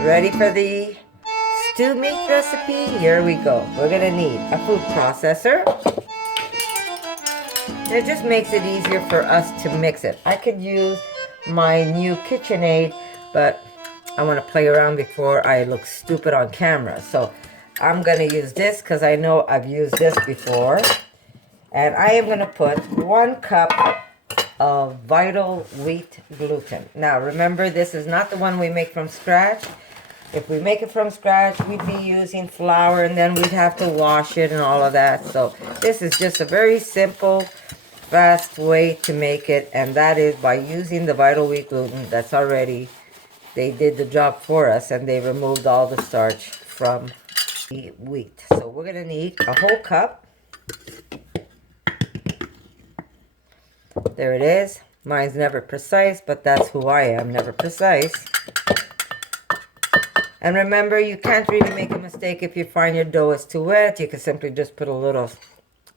Ready for the stew meat recipe? Here we go. We're gonna need a food processor. It just makes it easier for us to mix it. I could use my new KitchenAid, but I want to play around before I look stupid on camera. So I'm going to use this because I know I've used this before. And I am going to put 1 cup of vital wheat gluten. Now remember, this is not the one we make from scratch. If we make it from scratch, we'd be using flour and then we'd have to wash it and all of that. So this is just a very simple, fast way to make it, and that is by using the vital wheat gluten that's already, they did the job for us and they removed all the starch from the wheat. So we're gonna need a whole cup. There it is. Mine's never precise, but that's who I am, never precise. And remember, you can't really make a mistake if you find your dough is too wet. You can simply just put a little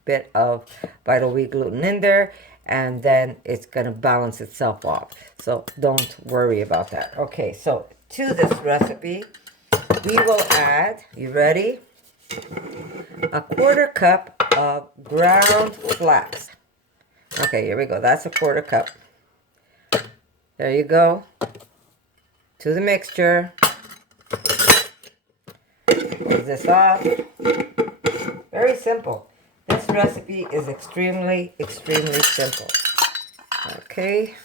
bit of vital wheat gluten in there, and then it's going to balance itself off. So don't worry about that. Okay, so to this recipe, we will add, you ready? A 1/4 cup of ground flax. Okay, here we go. That's a 1/4 cup. There you go. To the mixture. Close this off. Very simple. This recipe is extremely simple. Okay.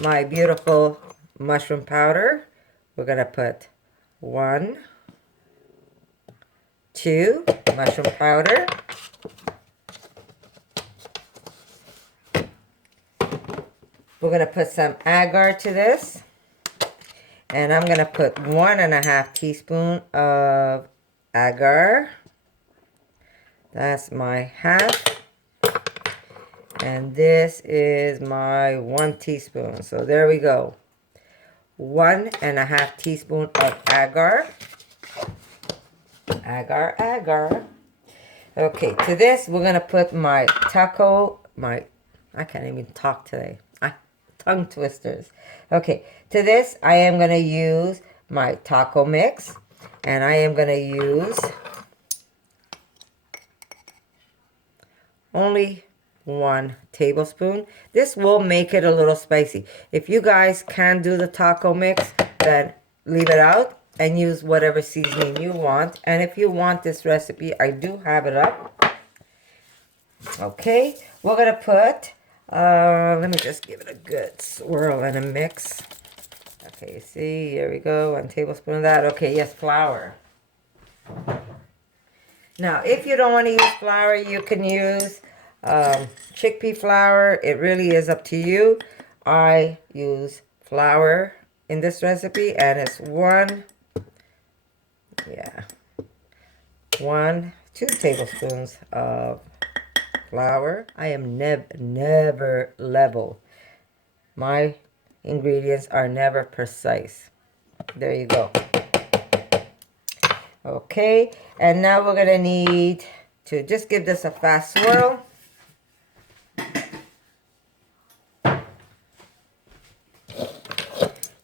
My beautiful mushroom powder. We're going to put 1, 2 mushroom powder. We're going to put some agar to this. And I'm going to put 1.5 teaspoons of agar. That's my half. And this is my 1 teaspoon. So there we go. 1.5 teaspoons of agar. Agar. Okay, to this we're going to put my I can't even talk today. Tongue twisters. Okay, to this I am going to use my taco mix, and I am going to use only 1 tablespoon. This will make it a little spicy. If you guys can do the taco mix, then leave it out and use whatever seasoning you want. And if you want this recipe, I do have it up. Okay, we're going to put let me just give it a good swirl and a mix. Okay, you see, here we go, 1 tablespoon of that. Okay, yes, flour. Now, if you don't want to use flour, you can use chickpea flour. It really is up to you. I use flour in this recipe, and it's 2 tablespoons of flour. I am never level. My ingredients are never precise. There you go. Okay, and now we're going to need to just give this a fast swirl.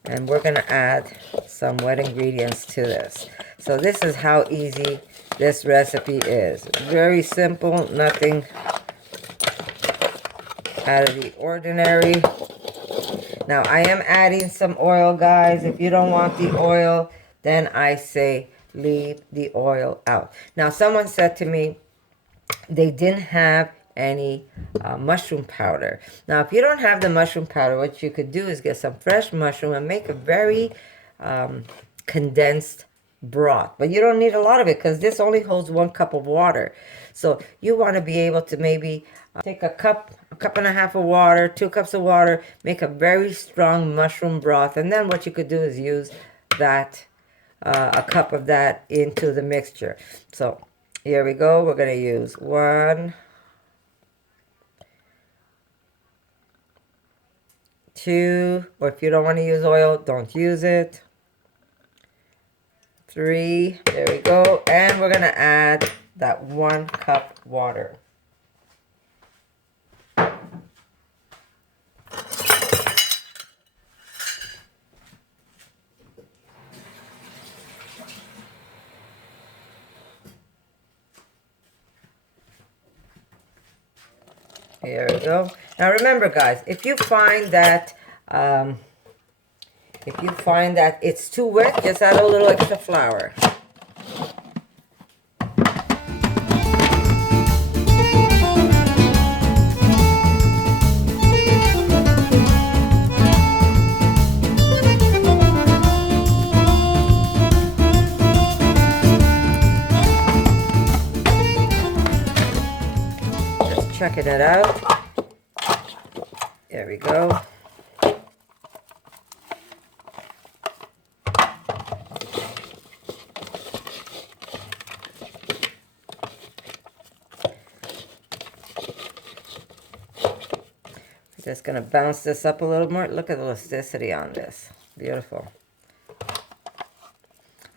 And we're going to add some wet ingredients to this. So this is how easy this recipe is. Very simple, nothing out of the ordinary. Now I am adding some oil, guys. If you don't want the oil, then I say leave the oil out. Now someone said to me they didn't have any mushroom powder. Now if you don't have the mushroom powder, what you could do is get some fresh mushroom and make a very condensed broth. But you don't need a lot of it because this only holds 1 cup of water. So you want to be able to maybe take a cup and a half of water, 2 cups of water, make a very strong mushroom broth, and then what you could do is use that a cup of that into the mixture. So here we go. We're going to use 1, 2, or if you don't want to use oil, don't use it. 3, there we go. And we're going to add that 1 cup water. Here we go. Now remember, guys, if you find that it's too wet, just add a little extra flour. Just checking it out. There we go. Just gonna bounce this up a little more. Look at the elasticity on this. Beautiful.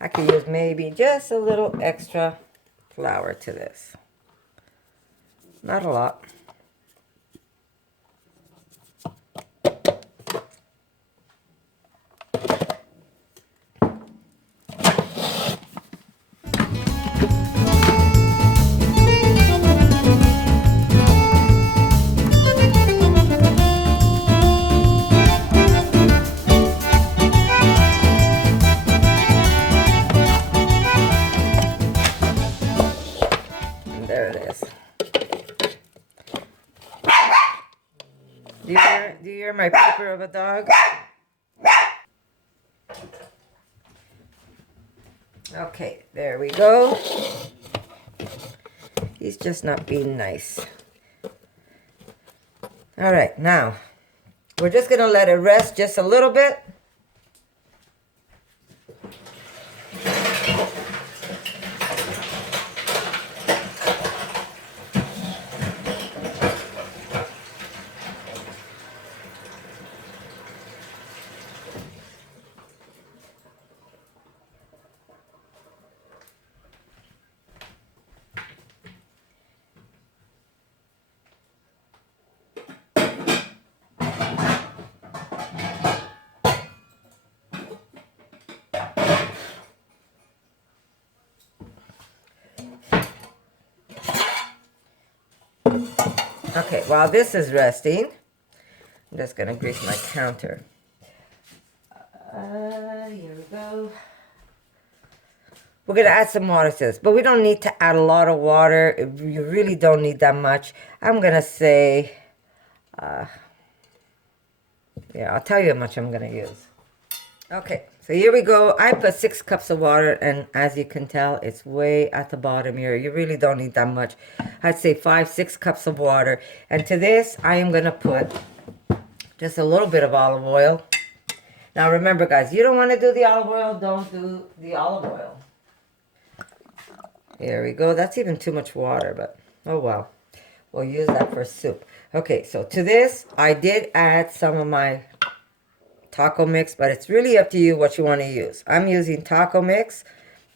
I could use maybe just a little extra flour to this. Not a lot. There it is. Do you hear my purr of a dog? Okay, there we go. He's just not being nice. All right, now we're just gonna let it rest just a little bit. Okay, while this is resting, I'm just going to grease my counter. Here we go. We're going to add some water to this, but we don't need to add a lot of water. You really don't need that much. I'm going to say, yeah, I'll tell you how much I'm going to use. Okay, so here we go. I put 6 cups of water, and as you can tell, it's way at the bottom here. You really don't need that much. I'd say 5-6 cups of water. And to this, I am going to put just a little bit of olive oil. Now remember, guys, you don't want to do the olive oil, don't do the olive oil. There we go. That's even too much water, but oh well. We'll use that for soup. Okay, so to this, I did add some of my taco mix, but it's really up to you what you want to use. I'm using taco mix,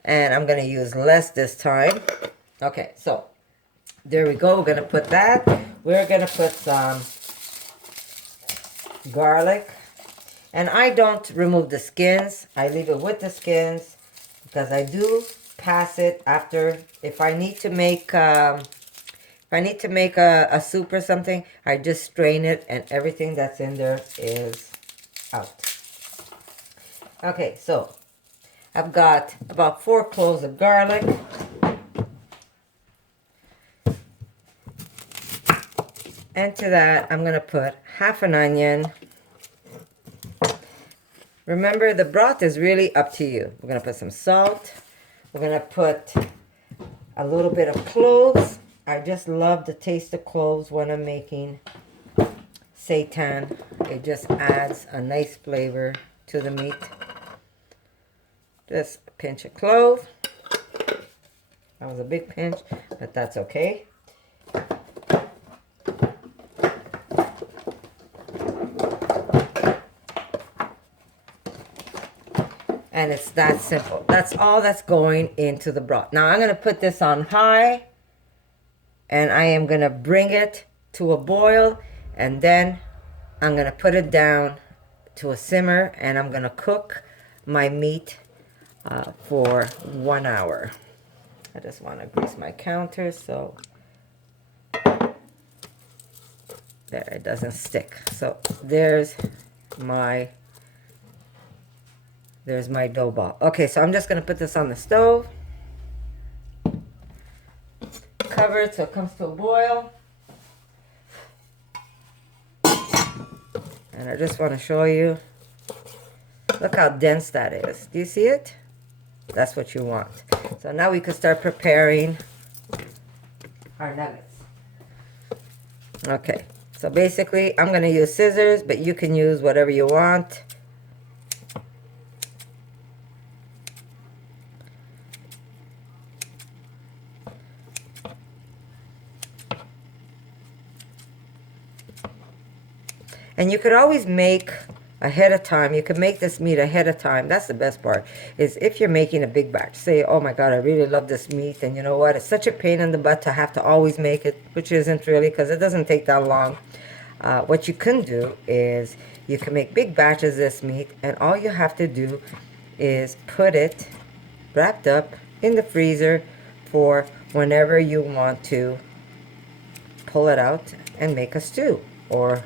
and I'm going to use less this time. Okay, so there we go. We're going to put that. We're going to put some garlic, and I don't remove the skins. I leave it with the skins because I do pass it after. If I need to make a soup or something, I just strain it, and everything that's in there is out. Okay, so I've got about 4 cloves of garlic. And to that, I'm going to put half an onion. Remember, the broth is really up to you. We're going to put some salt. We're going to put a little bit of cloves. I just love the taste of cloves when I'm making seitan. It just adds a nice flavor to the meat. Just a pinch of clove. That was a big pinch, but that's okay. And it's that simple. That's all that's going into the broth. Now I'm going to put this on high, and I am going to bring it to a boil, and then I'm going to put it down to a simmer, and I'm going to cook my meat for 1 hour. I just want to grease my counter, so There, it doesn't stick. So there's my dough ball. Okay, so I'm just gonna put this on the stove. Cover it so it comes to a boil. And I just want to show you. Look how dense that is. Do you see it? That's what you want. So now we can start preparing our nuggets. Okay, so basically I'm going to use scissors, but you can use whatever you want. And you could always make ahead of time. You can make this meat ahead of time. That's the best part, is if you're making a big batch. Say, oh my God, I really love this meat. And you know what? It's such a pain in the butt to have to always make it, which isn't really, because it doesn't take that long. What you can do is you can make big batches of this meat, and all you have to do is put it wrapped up in the freezer for whenever you want to pull it out and make a stew or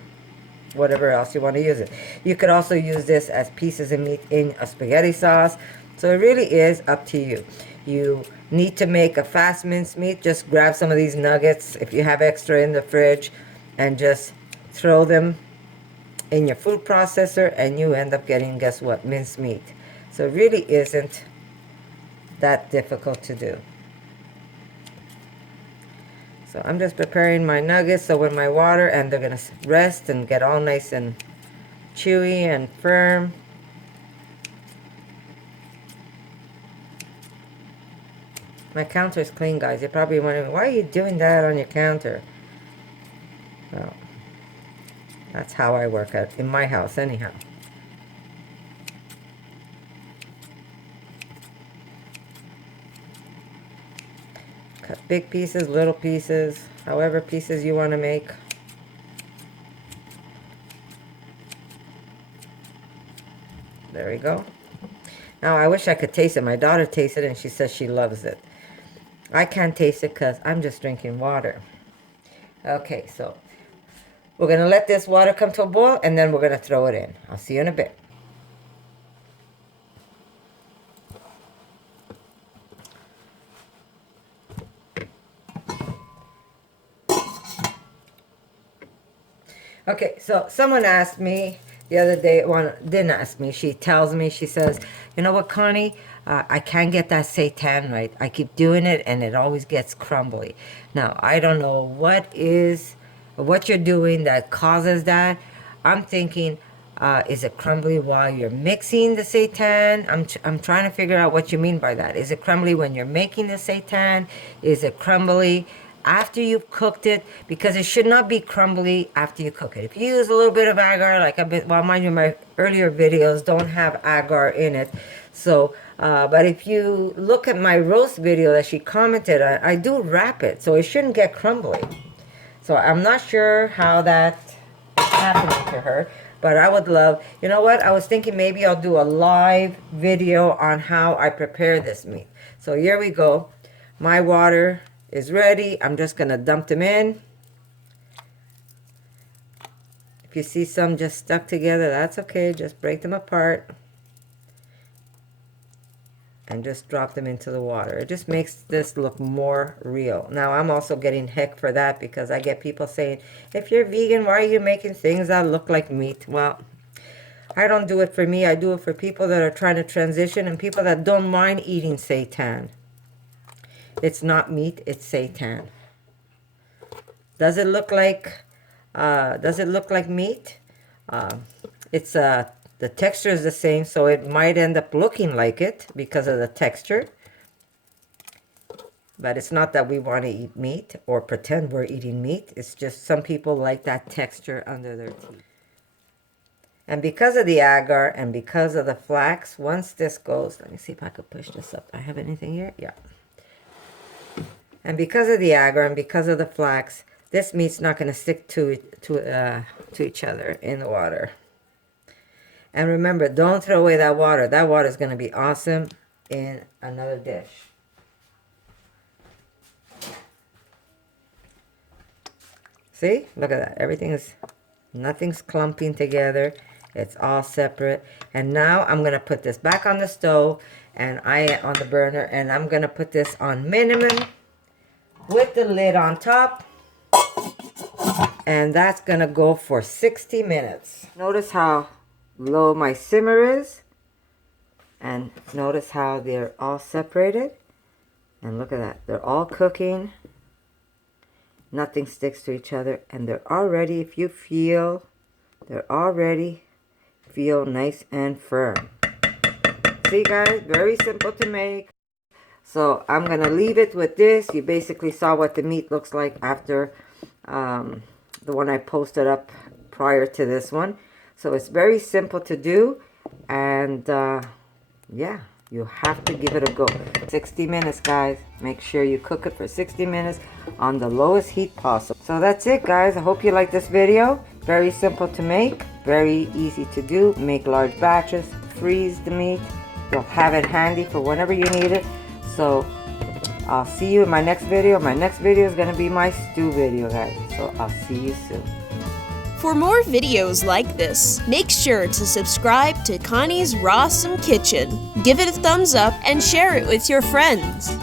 whatever else you want to use it. You could also use this as pieces of meat in a spaghetti sauce. So it really is up to you. You need to make a fast minced meat. Just grab some of these nuggets if you have extra in the fridge and just throw them in your food processor, and you end up getting, guess what, minced meat. So it really isn't that difficult to do. So I'm just preparing my nuggets so when my water, and they're going to rest and get all nice and chewy and firm. My counter is clean, guys. You're probably wondering, why are you doing that on your counter? Well, that's how I work at in my house anyhow. Cut big pieces, little pieces, however pieces you want to make. There we go. Now I wish I could taste it. My daughter tasted it and she says she loves it. I can't taste it because I'm just drinking water. Okay, so we're going to let this water come to a boil, and then we're going to throw it in. I'll see you in a bit. Okay, so someone asked me the other day, well, didn't ask me, she tells me, she says, you know what, Connie, I can't get that seitan right. I keep doing it and it always gets crumbly. Now, I don't know what you're doing that causes that. I'm thinking, is it crumbly while you're mixing the seitan? I'm trying to figure out what you mean by that. Is it crumbly when you're making the seitan? Is it crumbly after you've cooked it? Because it should not be crumbly after you cook it. If you use a little bit of agar, like a bit, well, mind you, my earlier videos don't have agar in it. So, but if you look at my roast video that she commented on, I do wrap it, so it shouldn't get crumbly. So I'm not sure how that's happening to her, but I would love, you know what, I was thinking maybe I'll do a live video on how I prepare this meat. So here we go. My water is ready. I'm just going to dump them in. If you see some just stuck together, that's okay. Just break them apart and just drop them into the water. It just makes this look more real. Now, I'm also getting heck for that because I get people saying, if you're vegan, why are you making things that look like meat? Well, I don't do it for me. I do it for people that are trying to transition and people that don't mind eating seitan. It's not meat, it's seitan. Does it look like meat? It's the texture is the same, so it might end up looking like it because of the texture. But it's not that we want to eat meat or pretend we're eating meat. It's just some people like that texture under their teeth. And because of the agar and because of the flax, once this goes, let me see if I could push this up. I have anything here? Yeah. And because of the agar and because of the flax, this meat's not going to stick to each other in the water. And remember, don't throw away that water. That water is going to be awesome in another dish. See, look at that. Nothing's clumping together. It's all separate. And now I'm going to put this back on the stove and on the burner, and I'm going to put this on minimum with the lid on top. And that's going to go for 60 minutes. Notice how low my simmer is. And notice how they're all separated. And look at that. They're all cooking. Nothing sticks to each other. And they're already, if you feel, they're already feel nice and firm. See guys, very simple to make. So I'm going to leave it with this. You basically saw what the meat looks like after the one I posted up prior to this one. So it's very simple to do. And yeah, you have to give it a go. 60 minutes, guys. Make sure you cook it for 60 minutes on the lowest heat possible. So that's it, guys. I hope you like this video. Very simple to make. Very easy to do. Make large batches. Freeze the meat. You'll have it handy for whenever you need it. So I'll see you in my next video. My next video is going to be my stew video, guys. So I'll see you soon. For more videos like this, make sure to subscribe to Connie's RAWsome Kitchen. Give it a thumbs up and share it with your friends.